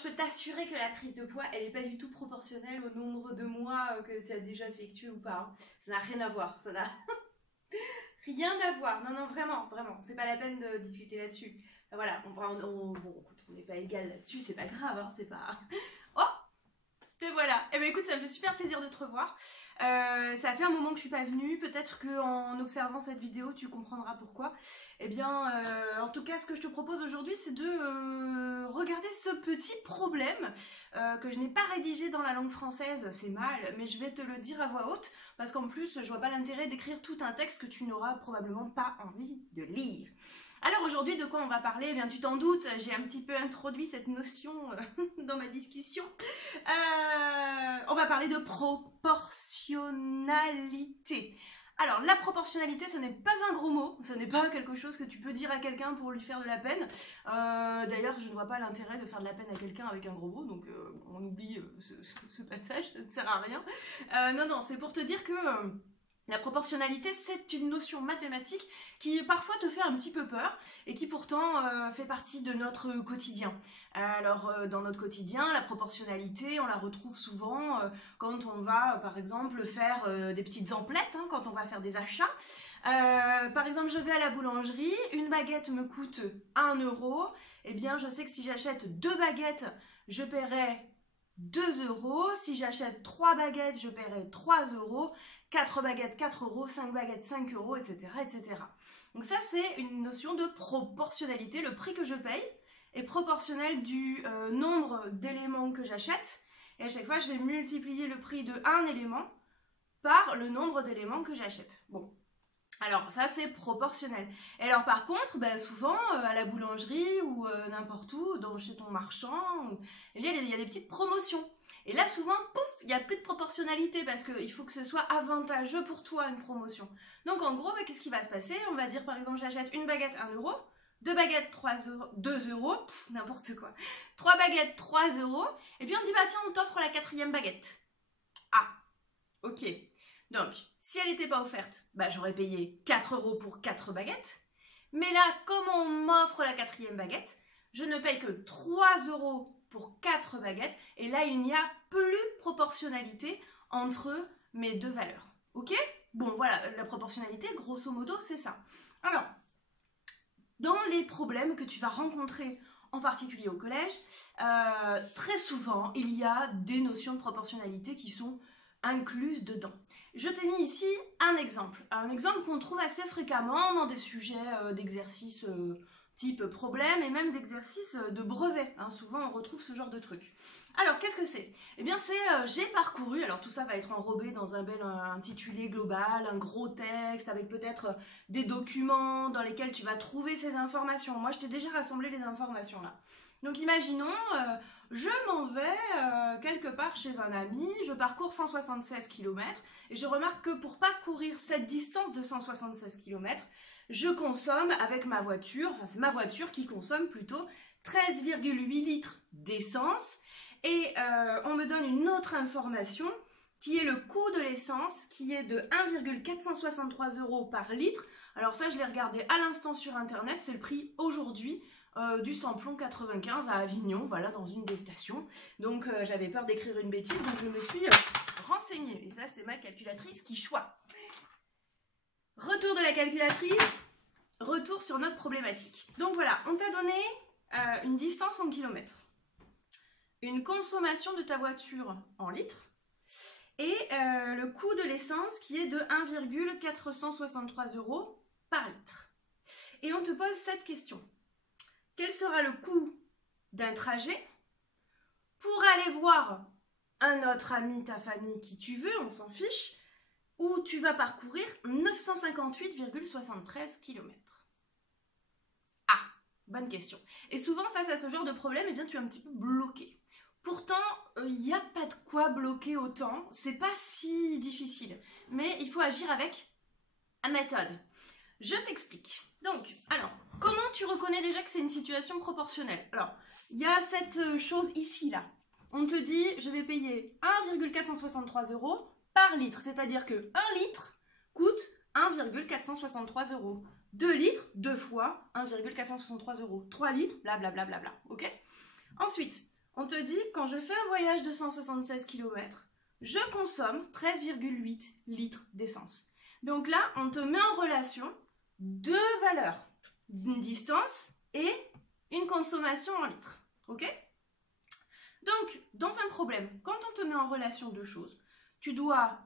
je peux t'assurer que la prise de poids, elle n'est pas du tout proportionnelle au nombre de mois que tu as déjà effectué ou pas. Hein. Ça n'a rien à voir, ça n'a rien à voir. Non, non, vraiment, vraiment, c'est pas la peine de discuter là-dessus. Enfin, voilà, bon, écoute, on n'est pas égal là-dessus, c'est pas grave, hein, c'est pas... Oh, te voilà. Eh ben écoute, ça me fait super plaisir de te revoir. Ça fait un moment que je suis pas venue. Peut-être qu'en observant cette vidéo, tu comprendras pourquoi. Eh bien, en tout cas, ce que je te propose aujourd'hui, c'est de regarder ce petit problème que je n'ai pas rédigé dans la langue française. C'est mal, mais je vais te le dire à voix haute parce qu'en plus, je vois pas l'intérêt d'écrire tout un texte que tu n'auras probablement pas envie de lire. Alors aujourd'hui, de quoi on va parler? Eh bien, tu t'en doutes, j'ai un petit peu introduit cette notion dans ma discussion. On va parler de proportionnalité. Alors, la proportionnalité, ce n'est pas un gros mot, ce n'est pas quelque chose que tu peux dire à quelqu'un pour lui faire de la peine. D'ailleurs, je ne vois pas l'intérêt de faire de la peine à quelqu'un avec un gros mot, donc on oublie ce passage, ça ne sert à rien. Non, c'est pour te dire que... La proportionnalité, c'est une notion mathématique qui parfois te fait un petit peu peur et qui pourtant fait partie de notre quotidien. Alors dans notre quotidien, la proportionnalité, on la retrouve souvent quand on va par exemple faire des petites emplettes, hein, quand on va faire des achats. Par exemple, je vais à la boulangerie, une baguette me coûte 1 €. Eh bien, je sais que si j'achète 2 baguettes, je paierai 2 €, si j'achète 3 baguettes, je paierai 3 €, 4 baguettes, 4 €, 5 baguettes, 5 €, etc., etc. Donc ça, c'est une notion de proportionnalité. Le prix que je paye est proportionnel du nombre d'éléments que j'achète. Et à chaque fois, je vais multiplier le prix de un élément par le nombre d'éléments que j'achète. Bon. Alors ça c'est proportionnel. Et alors par contre, souvent à la boulangerie ou n'importe où, chez ton marchand, eh bien, il y a des petites promotions. Et là souvent, pouf, il n'y a plus de proportionnalité parce qu'il faut que ce soit avantageux pour toi une promotion. Donc en gros, qu'est-ce qui va se passer? On va dire par exemple j'achète une baguette 1 €, 2 baguettes 2 €, n'importe quoi. 3 baguettes 3 €, et puis on dit tiens on t'offre la 4e baguette. Ah, ok. Donc, si elle n'était pas offerte, j'aurais payé 4 € pour 4 baguettes. Mais là, comme on m'offre la 4e baguette, je ne paye que 3 € pour 4 baguettes. Et là, il n'y a plus proportionnalité entre mes deux valeurs. Ok? Bon, voilà, la proportionnalité, grosso modo, c'est ça. Alors, dans les problèmes que tu vas rencontrer, en particulier au collège, très souvent, il y a des notions de proportionnalité qui sont incluses dedans. Je t'ai mis ici un exemple qu'on trouve assez fréquemment dans des sujets d'exercice type problème et même d'exercice de brevet. Hein, souvent on retrouve ce genre de truc. Alors qu'est-ce que c'est? Eh bien c'est j'ai parcouru, alors tout ça va être enrobé dans un bel intitulé global, un gros texte avec peut-être des documents dans lesquels tu vas trouver ces informations. Moi je t'ai déjà rassemblé les informations là. Donc imaginons, je m'en vais quelque part chez un ami, je parcours 176 km et je remarque que pour parcourir cette distance de 176 km, je consomme avec ma voiture, enfin c'est ma voiture qui consomme plutôt 13,8 litres d'essence et on me donne une autre information qui est le coût de l'essence qui est de 1,463 € par litre. Alors ça je l'ai regardé à l'instant sur internet, c'est le prix aujourd'hui du samplon 95 à Avignon, voilà, dans une des stations. Donc j'avais peur d'écrire une bêtise, donc je me suis renseignée. Et ça, c'est ma calculatrice qui choisit. Retour de la calculatrice, retour sur notre problématique. Donc voilà, on t'a donné une distance en kilomètres, une consommation de ta voiture en litres, et le coût de l'essence qui est de 1,463 € par litre. Et on te pose cette question. Quel sera le coût d'un trajet pour aller voir un autre ami, ta famille, qui tu veux, on s'en fiche, où tu vas parcourir 958,73 km? Ah, bonne question. Et souvent, face à ce genre de problème, eh bien, tu es un petit peu bloqué. Pourtant, il n'y a pas de quoi bloquer autant, c'est pas si difficile. Mais il faut agir avec une méthode. Je t'explique. Donc, alors, comment tu reconnais déjà que c'est une situation proportionnelle? Alors, il y a cette chose ici, là. On te dit, je vais payer 1,463 € par litre. C'est-à-dire que 1 litre coûte 1,463 €. 2 litres, 2 fois 1,463 €. 3 litres, blablabla. Ok? Ensuite, on te dit, quand je fais un voyage de 176 km, je consomme 13,8 litres d'essence. Donc là, on te met en relation deux valeurs, une distance et une consommation en litres. Ok? Donc, dans un problème, quand on te met en relation deux choses, tu dois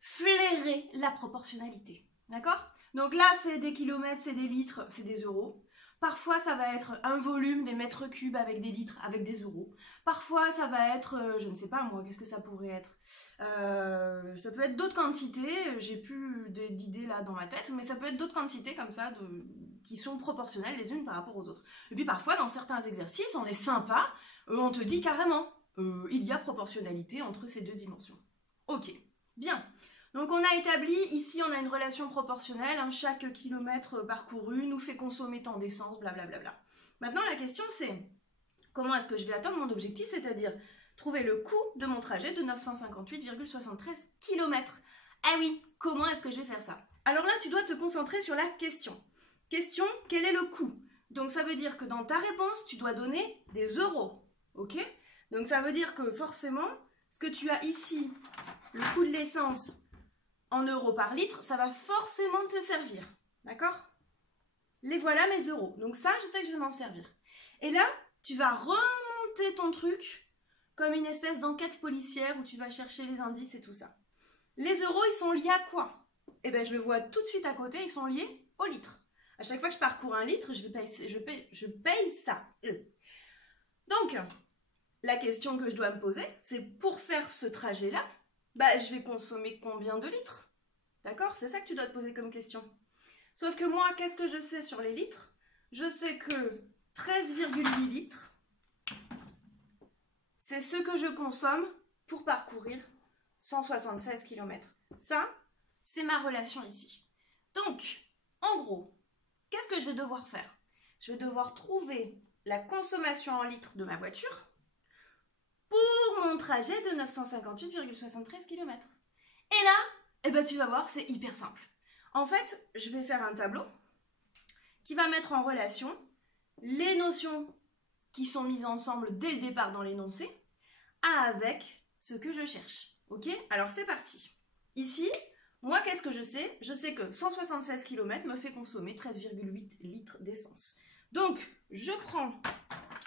flairer la proportionnalité. D'accord? Donc là, c'est des kilomètres, c'est des litres, c'est des euros. Parfois, ça va être un volume, des mètres cubes avec des litres, avec des euros. Parfois, ça va être, je ne sais pas moi, qu'est-ce que ça pourrait être? Ça peut être d'autres quantités, j'ai plus d'idées là dans ma tête, mais ça peut être d'autres quantités comme ça, qui sont proportionnelles les unes par rapport aux autres. Et puis parfois, dans certains exercices, on est sympa, on te dit carrément, il y a proportionnalité entre ces deux dimensions. Ok, bien. Donc on a établi, ici on a une relation proportionnelle, hein, chaque kilomètre parcouru nous fait consommer tant d'essence, blablabla. Maintenant la question c'est, comment est-ce que je vais atteindre mon objectif, c'est-à-dire trouver le coût de mon trajet de 958,73 km. Ah oui, comment est-ce que je vais faire ça? Alors là tu dois te concentrer sur la question. Question, quel est le coût? Donc ça veut dire que dans ta réponse, tu dois donner des euros, ok? Donc ça veut dire que forcément, ce que tu as ici, le coût de l'essence, en euros par litre, ça va forcément te servir. D'accord? Les voilà mes euros. Donc ça, je sais que je vais m'en servir. Et là, tu vas remonter ton truc comme une espèce d'enquête policière où tu vas chercher les indices et tout ça. Les euros, ils sont liés à quoi? Eh bien, je le vois tout de suite à côté, ils sont liés au litre. À chaque fois que je parcours un litre, je paye ça. Donc, la question que je dois me poser, c'est pour faire ce trajet-là, bah, je vais consommer combien de litres? D'accord? C'est ça que tu dois te poser comme question. Sauf que moi, qu'est-ce que je sais sur les litres? Je sais que 13,8 litres, c'est ce que je consomme pour parcourir 176 km. Ça, c'est ma relation ici. Donc, en gros, qu'est-ce que je vais devoir faire? Je vais devoir trouver la consommation en litres de ma voiture pour mon trajet de 958,73 km. Et là, eh ben, tu vas voir, c'est hyper simple. En fait, je vais faire un tableau qui va mettre en relation les notions qui sont mises ensemble dès le départ dans l'énoncé avec ce que je cherche. Ok? Alors c'est parti. Ici, moi, qu'est-ce que je sais? Je sais que 176 km me fait consommer 13,8 litres d'essence. Donc, je prends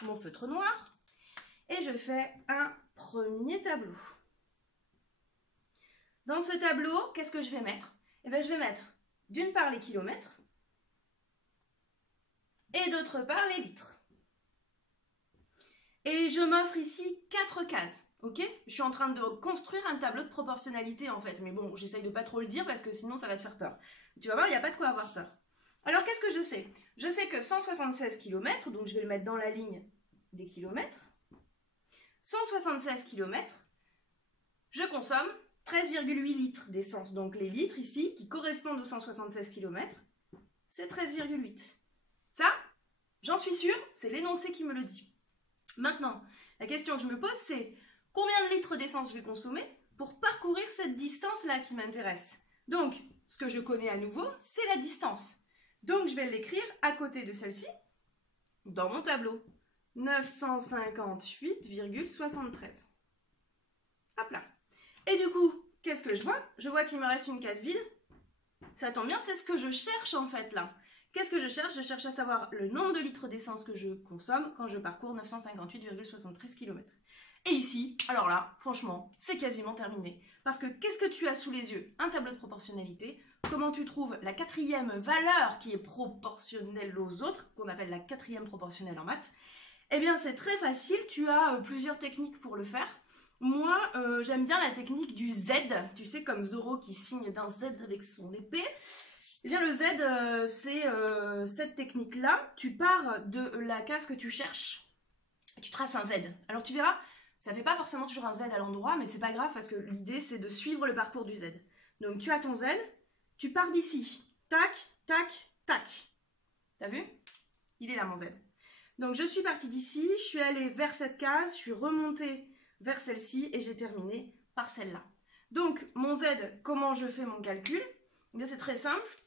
mon feutre noir et je fais un premier tableau. Dans ce tableau, qu'est-ce que je vais mettre? Eh bien, je vais mettre d'une part les kilomètres et d'autre part les litres. Et je m'offre ici 4 cases, ok? Je suis en train de construire un tableau de proportionnalité en fait, mais bon, j'essaye de pas trop le dire parce que sinon ça va te faire peur. Tu vas voir, il n'y a pas de quoi avoir peur. Alors, qu'est-ce que je sais? Je sais que 176 km, donc je vais le mettre dans la ligne des kilomètres. 176 km, je consomme 13,8 litres d'essence. Donc les litres ici, qui correspondent aux 176 km, c'est 13,8. Ça, j'en suis sûre, c'est l'énoncé qui me le dit. Maintenant, la question que je me pose, c'est combien de litres d'essence je vais consommer pour parcourir cette distance-là qui m'intéresse? Donc, ce que je connais à nouveau, c'est la distance. Donc, je vais l'écrire à côté de celle-ci, dans mon tableau. 958,73. Hop là. Et du coup, qu'est-ce que je vois? Je vois qu'il me reste une case vide. Ça tombe bien, c'est ce que je cherche en fait là. Qu'est-ce que je cherche? Je cherche à savoir le nombre de litres d'essence que je consomme quand je parcours 958,73 km. Et ici, alors là, franchement, c'est quasiment terminé. Parce que qu'est-ce que tu as sous les yeux? Un tableau de proportionnalité. Comment tu trouves la quatrième valeur qui est proportionnelle aux autres, qu'on appelle la quatrième proportionnelle en maths? Eh bien, c'est très facile. Tu as plusieurs techniques pour le faire. Moi, j'aime bien la technique du Z. Tu sais, comme Zoro qui signe d'un Z avec son épée. Eh bien, le Z, c'est cette technique-là. Tu pars de la case que tu cherches et tu traces un Z. Alors, tu verras, ça ne fait pas forcément toujours un Z à l'endroit, mais c'est pas grave parce que l'idée, c'est de suivre le parcours du Z. Donc, tu as ton Z, tu pars d'ici. Tac, tac, tac. T'as vu? Il est là, mon Z. Donc, je suis partie d'ici, je suis allée vers cette case, je suis remontée vers celle-ci et j'ai terminé par celle-là. Donc, mon Z, comment je fais mon calcul? Eh bien, c'est très simple.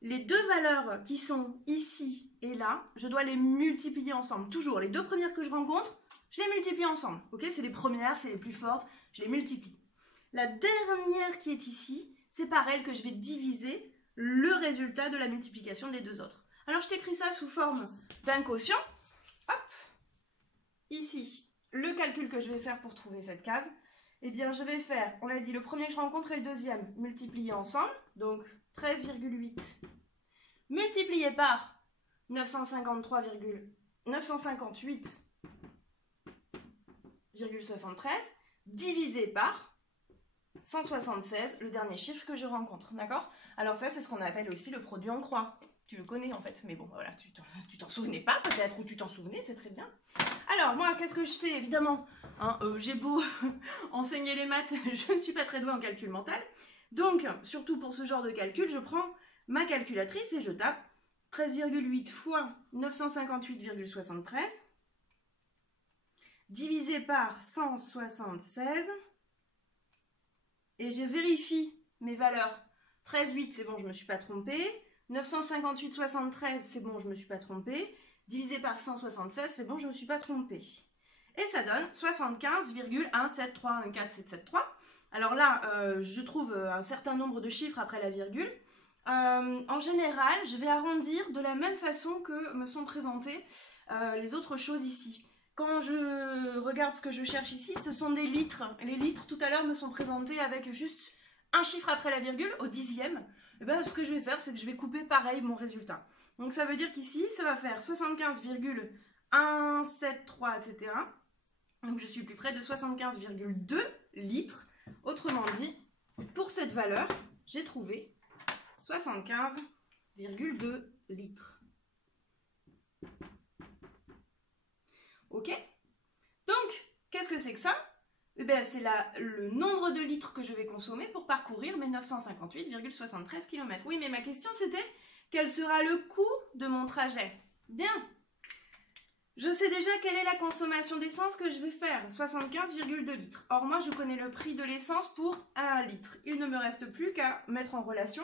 Les deux valeurs qui sont ici et là, je dois les multiplier ensemble. Toujours, les deux premières que je rencontre, je les multiplie ensemble. Ok, c'est les premières, c'est les plus fortes, je les multiplie. La dernière qui est ici, c'est par elle que je vais diviser le résultat de la multiplication des deux autres. Alors je t'écris ça sous forme d'un quotient. Hop, ici, le calcul que je vais faire pour trouver cette case, eh bien je vais faire, on l'a dit, le premier que je rencontre et le deuxième multipliés ensemble, donc 13,8 multiplié par 958,73 divisé par 176, le dernier chiffre que je rencontre, d'accord? Alors ça, c'est ce qu'on appelle aussi le produit en croix. Tu le connais en fait, mais bon, voilà, tu t'en souvenais pas peut-être, ou tu t'en souvenais, c'est très bien. Alors moi, qu'est-ce que je fais? Évidemment, hein, j'ai beau enseigner les maths, je ne suis pas très douée en calcul mental. Donc, surtout pour ce genre de calcul, je prends ma calculatrice et je tape 13,8 fois 958,73 divisé par 176 et je vérifie mes valeurs. 13,8 c'est bon, je ne me suis pas trompée. 958,73 c'est bon, je ne me suis pas trompée. Divisé par 176 c'est bon, je ne me suis pas trompée. Et ça donne 75,17314773. Alors là, je trouve un certain nombre de chiffres après la virgule. En général, je vais arrondir de la même façon que me sont présentées les autres choses ici. Quand je regarde ce que je cherche ici, ce sont des litres. Les litres, tout à l'heure, me sont présentés avec juste un chiffre après la virgule, au dixième. Et bien, ce que je vais faire, c'est que je vais couper pareil mon résultat. Donc ça veut dire qu'ici, ça va faire 75,173, etc. Donc je suis plus près de 75,2 litres. Autrement dit, pour cette valeur, j'ai trouvé 75,2 litres. Ok? Donc, qu'est-ce que c'est que ça? Eh bien, c'est le nombre de litres que je vais consommer pour parcourir mes 958,73 km. Oui, mais ma question c'était, quel sera le coût de mon trajet? Bien. Je sais déjà quelle est la consommation d'essence que je vais faire, 75,2 litres. Or, moi, je connais le prix de l'essence pour 1 litre. Il ne me reste plus qu'à mettre en relation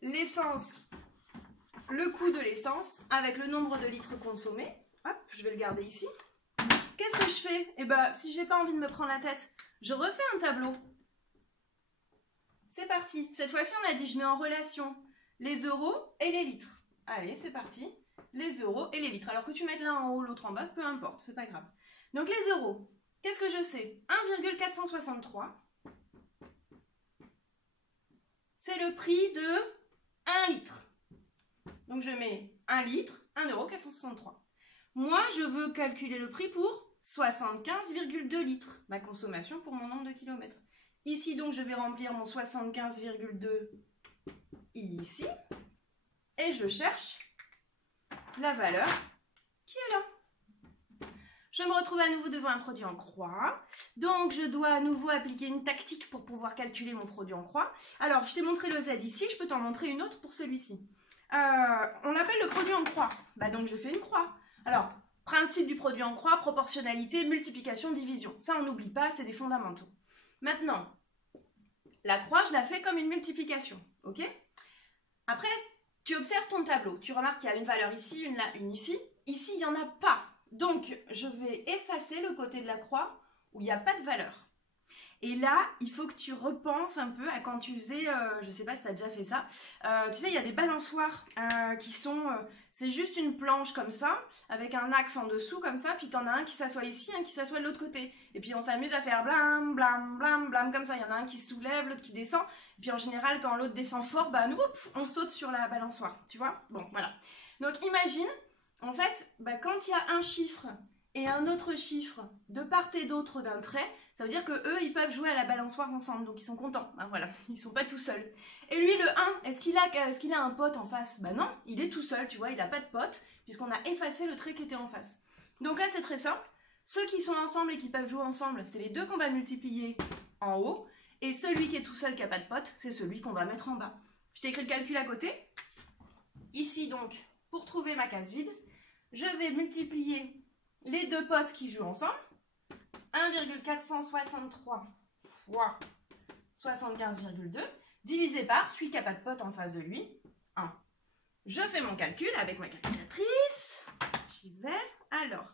l'essence, le coût de l'essence avec le nombre de litres consommés. Hop, je vais le garder ici. Qu'est-ce que je fais? Eh bien, si j'ai pas envie de me prendre la tête, je refais un tableau. C'est parti. Cette fois-ci, on a dit, je mets en relation les euros et les litres. Allez, c'est parti. Les euros et les litres. Alors que tu mettes l'un en haut, l'autre en bas, peu importe, c'est pas grave. Donc les euros, qu'est-ce que je sais? 1,463. C'est le prix de 1 litre. Donc je mets 1 litre, 1,463 €. Moi, je veux calculer le prix pour 75,2 litres, ma consommation pour mon nombre de kilomètres. Ici, donc, je vais remplir mon 75,2 ici. Et je cherche la valeur qui est là. Je me retrouve à nouveau devant un produit en croix. Donc, je dois à nouveau appliquer une tactique pour pouvoir calculer mon produit en croix. Alors, je t'ai montré le Z ici, je peux t'en montrer une autre pour celui-ci. On appelle le produit en croix. Bah, donc, je fais une croix. Alors, principe du produit en croix, proportionnalité, multiplication, division. Ça, on n'oublie pas, c'est des fondamentaux. Maintenant, la croix, je la fais comme une multiplication. Ok? Après, tu observes ton tableau. Tu remarques qu'il y a une valeur ici, une là, une ici. Ici, il n'y en a pas. Donc, je vais effacer le côté de la croix où il n'y a pas de valeur. Et là, il faut que tu repenses un peu à quand tu faisais, je ne sais pas si tu as déjà fait ça, tu sais, il y a des balançoires qui sont, c'est juste une planche comme ça, avec un axe en dessous comme ça, puis tu en as un qui s'assoit ici, un qui s'assoit de l'autre côté. Et puis on s'amuse à faire blam, blam, blam, blam, comme ça. Il y en a un qui se soulève, l'autre qui descend. Et puis en général, quand l'autre descend fort, bah nous, on saute sur la balançoire, tu vois? Bon, voilà. Donc imagine, en fait, bah, quand il y a un chiffre et un autre chiffre de part et d'autre d'un trait, ça veut dire que eux, ils peuvent jouer à la balançoire ensemble, donc ils sont contents. Ben voilà, ils sont pas tout seuls. Et lui, le 1, est-ce qu'il a un pote en face? Ben non, il est tout seul, tu vois, il n'a pas de pote, puisqu'on a effacé le trait qui était en face. Donc là, c'est très simple. Ceux qui sont ensemble et qui peuvent jouer ensemble, c'est les deux qu'on va multiplier en haut, et celui qui est tout seul qui n'a pas de pote, c'est celui qu'on va mettre en bas. Je t'ai écrit le calcul à côté. Ici, donc, pour trouver ma case vide, je vais multiplier les deux potes qui jouent ensemble. 1,463 fois 75,2 divisé par celui qui n'a pas de pote en face de lui, 1. Je fais mon calcul avec ma calculatrice. J'y vais. Alors,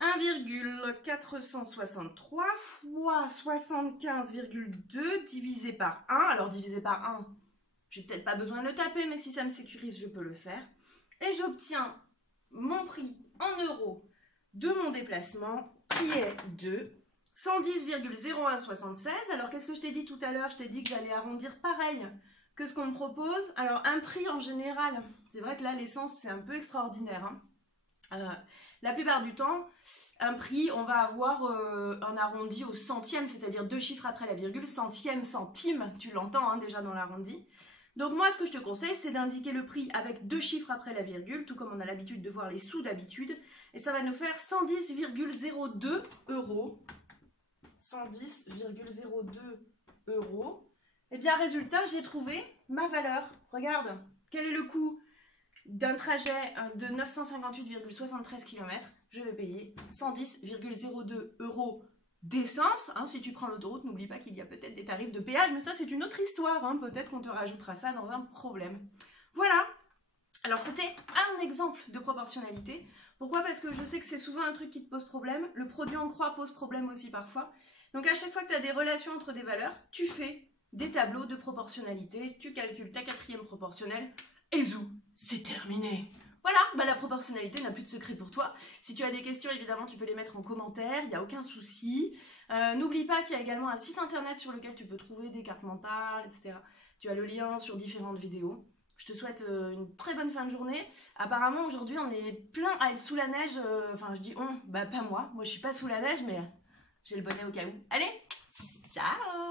1,463 fois 75,2 divisé par 1. Alors divisé par 1, j'ai peut-être pas besoin de le taper, mais si ça me sécurise, je peux le faire. Et j'obtiens mon prix en euros de mon déplacement qui est de 110,0176. Alors qu'est-ce que je t'ai dit tout à l'heure? Je t'ai dit que j'allais arrondir pareil que ce qu'on me propose. Alors un prix en général, c'est vrai que là l'essence c'est un peu extraordinaire, hein. La plupart du temps, un prix, on va avoir un arrondi au centième, c'est-à-dire 2 chiffres après la virgule, centième, centime, tu l'entends hein, déjà dans l'arrondi. Donc moi, ce que je te conseille, c'est d'indiquer le prix avec 2 chiffres après la virgule, tout comme on a l'habitude de voir les sous d'habitude, et ça va nous faire 110,02 euros. 110,02 euros. Et bien, résultat, j'ai trouvé ma valeur. Regarde, quel est le coût d'un trajet de 958,73 km, je vais payer 110,02 euros d'essence. Hein, si tu prends l'autoroute, n'oublie pas qu'il y a peut-être des tarifs de péage, mais ça c'est une autre histoire. Hein, peut-être qu'on te rajoutera ça dans un problème. Voilà. Alors c'était un exemple de proportionnalité. Pourquoi? Parce que je sais que c'est souvent un truc qui te pose problème. Le produit en croix pose problème aussi parfois. Donc à chaque fois que tu as des relations entre des valeurs, tu fais des tableaux de proportionnalité, tu calcules ta quatrième proportionnelle, et zou, c'est terminé. Voilà, bah la proportionnalité n'a plus de secret pour toi. Si tu as des questions, évidemment, tu peux les mettre en commentaire, il n'y a aucun souci. N'oublie pas qu'il y a également un site internet sur lequel tu peux trouver des cartes mentales, etc. Tu as le lien sur différentes vidéos. Je te souhaite une très bonne fin de journée. Apparemment, aujourd'hui, on est plein à être sous la neige. Enfin, je dis on, bah pas moi. Moi, je suis pas sous la neige, mais j'ai le bonnet au cas où. Allez, ciao!